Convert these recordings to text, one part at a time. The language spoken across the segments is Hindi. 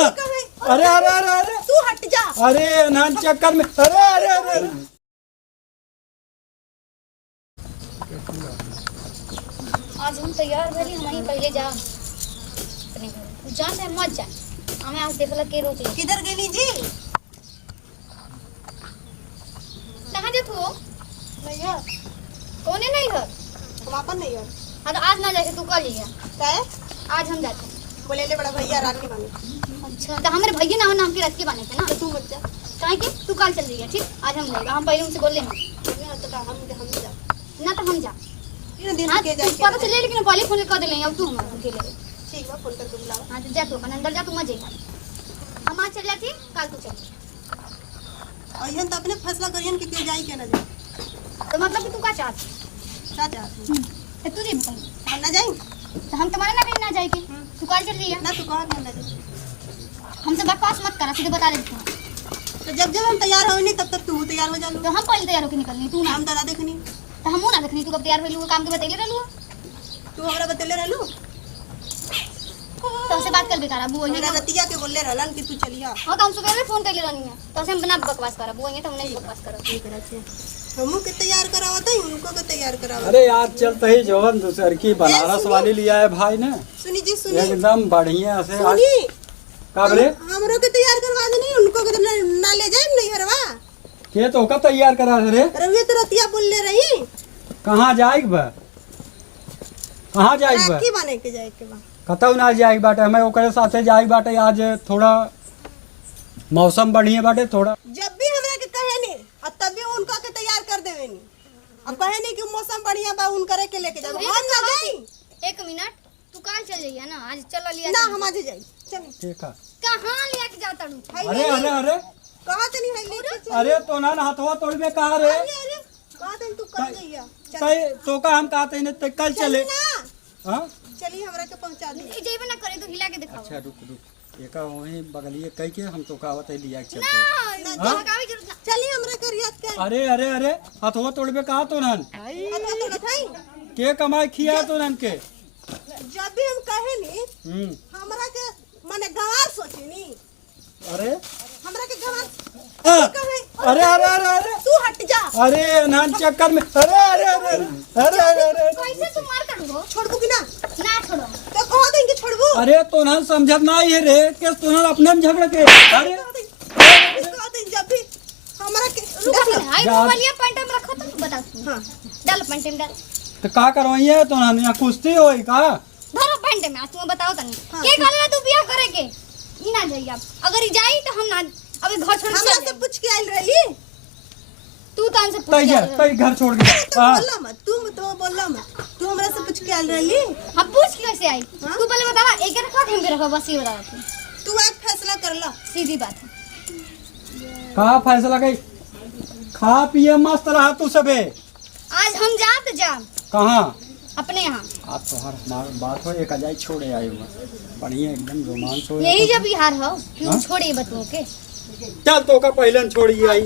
अरे अरे अरे अरे तू हट जा। अरे नान चक्कर में अरे अरे अरे आज हम तैयार भली हम पहले जा अपने घर तू जा चाहे मत जा हमें आज देखला के रोक ले किधर गेली जी? कहां जात हो नहीं है, कोने नहीं घर हम अपन नहीं है। हां तो आज ना जाके तू कल लिया काय आज हम जाते बोले ले बड़ा भैया रात के बने। अच्छा तो हमारे भैया ना नाम के रख के बने थे ना तो तू मत जा। काहे के तू कल चल रही है ठीक आज हम जाएगा हम पहले उनसे बोल लेंगे मैं तो हम जा। ना तो हम जा इन दिन हाँ के तू जाए पता चले लेकिन पहले फोन कर दे लेंगे अब तू हमारे के लिए ठीक है, फोन करके बुलाओ। हाँ तो जा तू अपन अंदर जा तू मत जाइए हम आज चल जाती कल तू चल और यहन तो अपने फैसला करियन कि क्यों जाई के ना जाए। तो मतलब कि तू का चाहती क्या चाहती? है तू जी बताइए हम ना जाए तो हम तुम्हारे ना भी ना जाएगी तू कल चल रही है ना, तू कहा हम ना जाए। हमसे बकवास मत करा सीधे बता देती हूँ तो जब हम तैयार हो नहीं तब तक तू तैयार हो जा लो। तो हम पहले तैयार होकर निकलनी तू ना हम दादा देखनी, तो हम ना देखनी तू कब तैयार होलू काम के बतैले रहलू तू हमरा बतेले रहलू। तो हमसे बात कर बेकार अब वो मेरा रतिया के बोले रहलन कि तू चलिया। हां तो हम सुबह में फोन कर ले रहनी है तो हमसे बिना बकवास करा वो तो हम नहीं बकवास करा ठीक है, हमू के तैयार करावत है, उनको के तैयार करावत। अरे यार चलते ही जवन दूसर की बनारस वाली लिया है भाई ने सुनी जी सुनी एकदम बढ़िया से आज सुनी काबरे हमरो के तैयार करवा देनी, उनको के ना ले जाए नहीं हरवा। के तो का तैयार करा रे रविए तो रतिया बोलले रही कहाँ जाएग बा कहाँ जाएग बा राखी बने के जाए के बा। कतौ ना जाएग बाटे हमें ओकरे साथे जाएग बाटे आज थोड़ा मौसम बढ़िया बाटे थोड़ा जब भी हमरा के कहे नहीं और तब भी उनका के तैयार कर देवे नहीं। अब कहे नहीं कि मौसम बढ़िया बा उनकरे के लेके जाओ हम ना जाई। एक मिनट तू कल चल जाइए ना आज चल लिया ना हम आज जाई चल। ठीक है कहां लिया के जाता हूं अरे अरे अरे कहा तनी है लेके चल। अरे तो ना हथवा तोड़ में कहा रे अरे कहा तनी तू कर गईया चल तय तो का हम कहते हैं तो कल चले ना हाँ चलिए हमरा के पहुंचा दी। नहीं जेबे ना करे तो हिला के दिखाओ अच्छा रुक एका वहीं बगलिए कह के हम तो कहवत है लिया के ना चलते ना धमकावे जरूरत ना चलिए हमरा के रियाज के अरे अरे अरे हथवा तोड़ में कहा तो नन हथवा तो उठाई। के कमाई खिया तो नन के जब भी हम कहे नहीं हमरा के माने गवार सोची नहीं। अरे हमरा के गवार हाँ, कहे अरे अरे अरे अरे तू हट जा। अरे नान चक्कर में अरे अरे अरे अरे अरे अरे कैसे तू मार कर दो छोड़बू कि ना? ना छोड़ो तो कह देंगे छोड़बू। अरे तो ना समझत ना है रे के तो ना अपने में झगड़ के अरे कह देंगे जब भी हमरा के रुक रुक ना आई जा। मोबाइल ये पैंट में रखो तो बता तू हां डाल पैंट में डाल तो का करवाइए तो ना यहाँ कुश्ती होई का धरो पैंट में आज तुम बताओ तनी हाँ, के कहले तू बियाह करे के ई ना जाई अब अगर ई जाई तो हम ना अबे घर छोड़ के हमरा चल से जाई। पूछ के आइल रही। तू तो हमसे पूछ तई जा के तई घर छोड़ के तो हाँ बोला मत तू बोला मत तू हमरा से पूछ के आइल रही। हम पूछ के कैसे आई हाँ? तू पहले बता एक रखा हम भी रखो बस ये बता तू तू एक फैसला कर ला। सीधी बात है का फैसला कई खा पिए मस्त रहा तू सबे आज हम जा तो जा कहाँ अपने यहाँ आप तो हर हमार बात हो एक अजाई छोड़े आए हुआ बढ़िया एकदम रोमांस हो यही जब बिहार हो क्यों हाँ? छोड़िए बतुओं के चल तो का पहले छोड़िए आई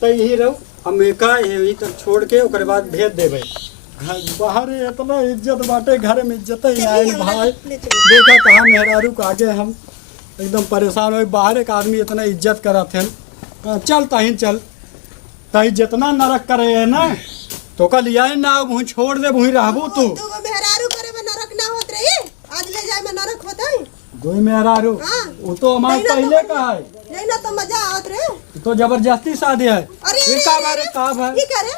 तई ही रहो हम एका यही तक छोड़ के ओकर बाद भेज देबे घर बाहर इतना इज्जत बाटे घर में इज्जत ही आए भाई देखा कहा मेहरारू के आगे हम एकदम परेशान हो बाहर एक आदमी इतना इज्जत करा थे चल तही चल तही जितना नरक करे है ना तो का लिया ना वहीं छोड़ दे वहीं रहबू तू तू को मेहरारू करे में नरक ना होत रही। आज ले जाए में नरक होत है। दो मेहरारू हाँ। वो तो हमारे नहीं ना पहले तो- का है नहीं ना तो मजा आवत रे। तो जबरदस्ती शादी है अरे ये का बारे का है ये करे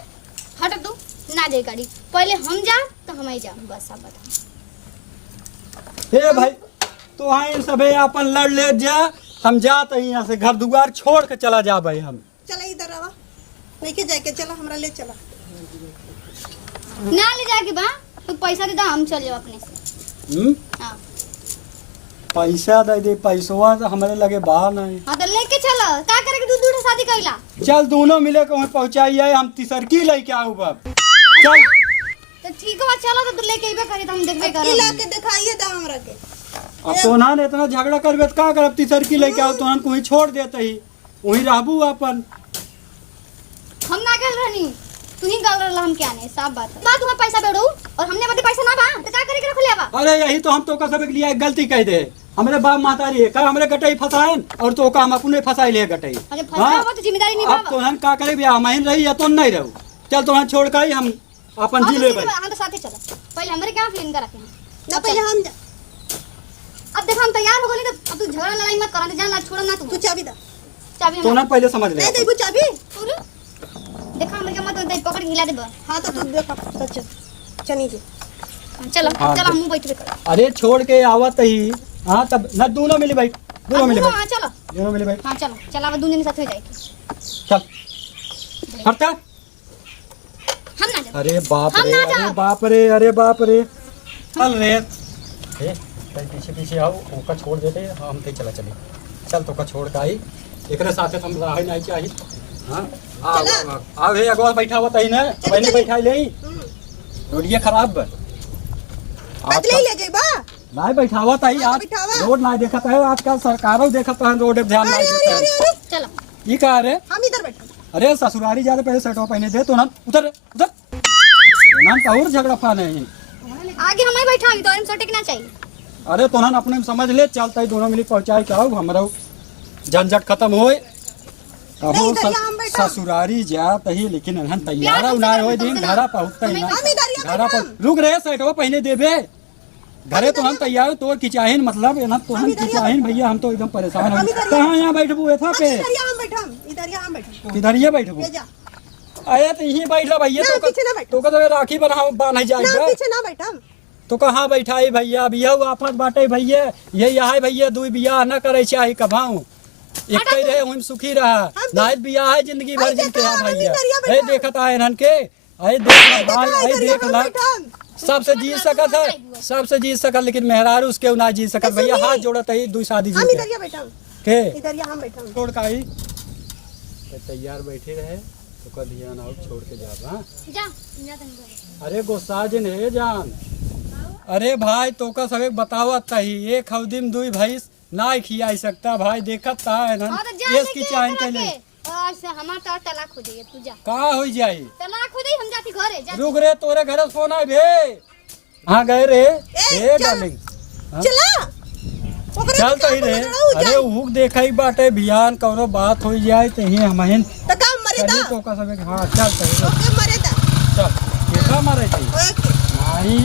हट तू ना जाए गाड़ी पहले हम जा तो हम ही जा बस आप बता हे भाई तो आई सबे अपन लड़ ले जा हम जात हैं यहाँ से घर दुआर छोड़ के चला जा भाई हम चला इधर आवा नहीं के जाके चला हमरा ले चला। ना ले जाके बा तू पैसा दे दा हम चल जाओ अपने से हाँ पैसा दे दे पैसवा तो हमारे लगे बाहर नहीं हाँ तो लेके चलो का करे के दूर शादी कैला चल दोनों मिले के वहीं पहुँचाइए हम तीसरकी लेके आओ बाप चल तो ठीक है चलो तो तू लेके अइबे करे तो हम देखबे ई करे ला के दिखाइए दा हमरा के। अब तो ना इतना झगड़ा करबे तो का करब तीसरकी लेके आओ तो को वहीं छोड़ देते ही वहीं रहबू अपन हम ना गल रहनी तू ही गल रहला हम क्या नहीं साफ बात है बात तुम्हें पैसा बेड़ू और हमने बदे पैसा ना बा तो का करे के रख लेबा अरे यही तो हम तो का सब लिया गलती कह दे हमरे बाप मातारी है का हमरे गटई फसाएन और तो का हम अपने फसाई ले गटई। अरे फंसा हुआ तो जिम्मेदारी अब निभावा। तो हम का करे बिया महिन रही या तो नहीं रहू। चल तो हम छोड़ के हम अपन जी ले भाई। हम तो साथे चलो। पहले हमरे क्या फिल्म का रखे हैं। ना पहले हम अब देखो हम तैयार हो गए तो अब तू झगड़ा लड़ाई मत करा, जान ला छोड़ ना तू चाबी दे। चाबी तो हम ना पहले समझ ले। दे दे चाबी। देखा हमरे के मत दे पकड़ के हिला दे बस। हाँ तो तू देख सच चनी जी। चलो हाँ, चलो हम बैठ के कर। अरे छोड़ के आवत ही। हाँ तब ना दोनों मिली भाई, दोनों मिली भाई, हां चलो दोनों मिली भाई। हां चलो चला अब दोनों साथ हो जाएगी। चल हटता। हम ना जाओ। अरे बाप हम रे, ना अरे जाओ। बाप रे, अरे बाप रे। चल रे ए पीछे पीछे आओ, ओका छोड़ देते हम ते चला चले। चल तो का छोड़ के आई एकरे साथे हम रहे नहीं चाहिए। हाँ आ हे अगवा बैठा हुआ तही ना पहले बैठा ले रोडिया खराब बा बदले ले जाई बा। नहीं बैठावा तही आज रोड ना देखत है, आजकल सरकारों देखत है रोड पे ध्यान नहीं देता है। चलो ये कहा रे हम इधर बैठे। अरे ससुरारी ज्यादा पहले शर्टवा पहने दे तो ना उधर उधर नाम का और झगड़ा फा नहीं। आगे हमें बैठाएंगे तो हम सटकना चाहिए। अरे तो अपने में समझ ले चलता है दोनों मिली पहुंचाई क्या हो हमारा झंझट खत्म होए। नहीं, अहो इधर यहाँ हम बैठा। ससुरारी जात ही लेकिन अनहन तैयार ना होए दिन घरा पहुंचता ही ना हम इधर यहाँ घरा पर रुक रहे सेटवा पहने देबे घरे तो हम तैयार तोर खिंचाहिन मतलब ना तो हम खिंचाहिन भैया हम तो एकदम परेशान हो कहाँ यहाँ बैठबू एथा पे इधर यहाँ हम बैठा। इधर यहाँ हम बैठा। किधर ये बैठबू ले जा। अरे तो यहीं बैठला भैया ना, पीछे ना बैठ। तो तो राखी बना बांध ना जाएगा पीछे ना बैठा। तो कहाँ बैठाई भैया बिया आफत बाटे भैया ये यहाँ भैया दुई बियाह न करे चाहे कभाऊ एक ही रहे हम सुखी रहा नाइट बियाह है जिंदगी भर जिनके यहाँ भैया ए देखत आए इन्हन के ए देख भाई ए देख ला सबसे जीत सकत है सबसे जीत सकत लेकिन मेहरारू उसके ना जीत सकत भैया हाथ जोड़त है दुई शादी हम जीत इधर यहाँ बैठा। के इधर यहाँ हम बैठा। छोड़ का आई तैयार बैठे रहे तो कल ध्यान आउट छोड़ के जा हाँ जा जा तुम। अरे गुस्सा जिन है जान अरे भाई तो का सब बतावत तही एक हवदिम दुई भैंस ना खियाई सकता भाई देखत ता है ना हां तो जा इसकी चाहन के लिए और से हमार तो तलाक हो जाई तू जा। कहाँ हो जाई तलाक हो जाई हम जाती घरे जा। रुक रे तोरे घर से फोन आए भे हाँ गए रे ए डार्लिंग चला चल तो ही रे अरे हुक देखा ही बाटे बियान कौनो बात हो जाए तो ही हमहिन तो काम मरे चली दा। तो का सब हाँ चल तो ओके मरे दा। चल केकरा मारे थी ओके। नहीं